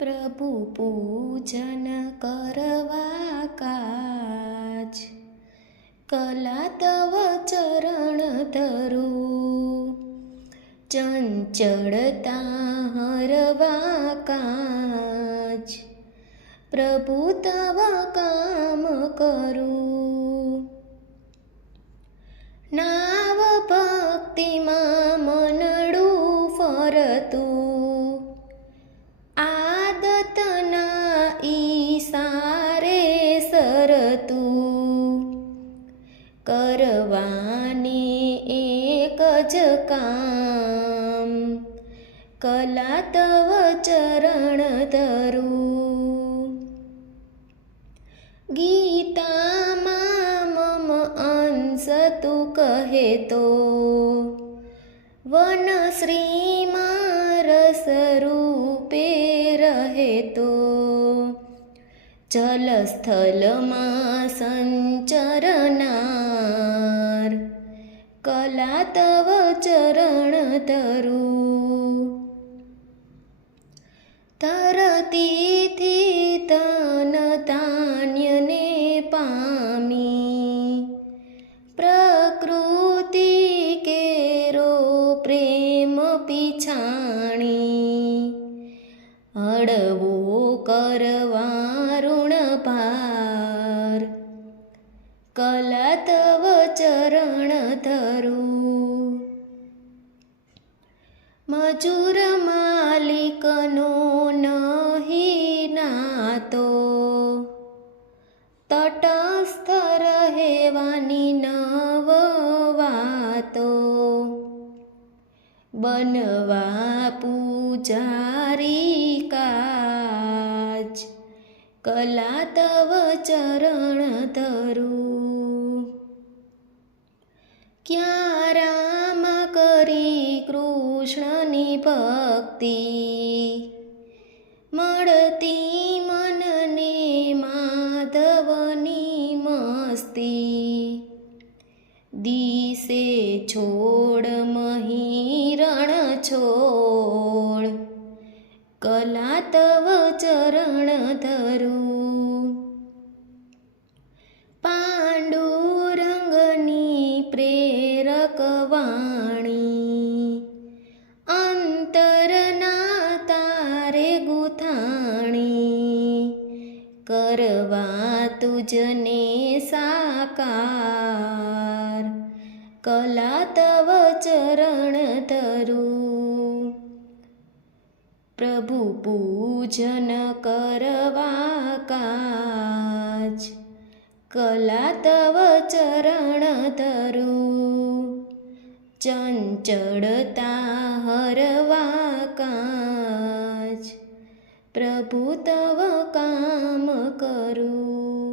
પ્રભુ પૂજન કરવા કાજ, કલા તવ ચરણ ધરું. ચંચળતા હરવા કાજ, પ્રભુ તવ કામ કરું. નાવ ભક્તિમાં મનડું ફરતું, આદતના ઈસારે સરતું. કરવાની એક જ કામ, કલા તવ ચરણ ધરું. ગીતામાં મમ અંશ તું કહે તો, વનશ્રીમાં રસ રૂપે રહે તો. જલ સ્થલમાં સંચરનાર, કલા તવ ચરણ ધરું. ધરતીથી તન તાન્યને પામી, પ્રકૃતિ કેરો પ્રેમ પીછાણી. હળવો કરવા ઋણ ભાર, કલા તવ ચરણ ધરું. મજૂર માલિકનો નહીં નાતો, તટસ્થ રહેવાની નવ વાતો. બનવા પૂજારી કાજ, કલા તવ ચરણ ધરું. ક્યાં રામ કરી કૃષ્ણની ભક્તિ, મળતી મનને માધવની મસ્તી. દિશે છોડ મહિરણ છોડ, કલા તવ ચરણ ધરું. પાંડુરંગની પ્રેરક વાણી, અંતરના તારે ગુથાણી. કરવા તુજને સાકાર, કલા તવ ચરણ ધરું. પ્રભુ પૂજન કરવા કાજ, કલા તવ ચરણ ધરું. ચંચળતા હરવા કાજ, પ્રભુ તવ કામ કરું.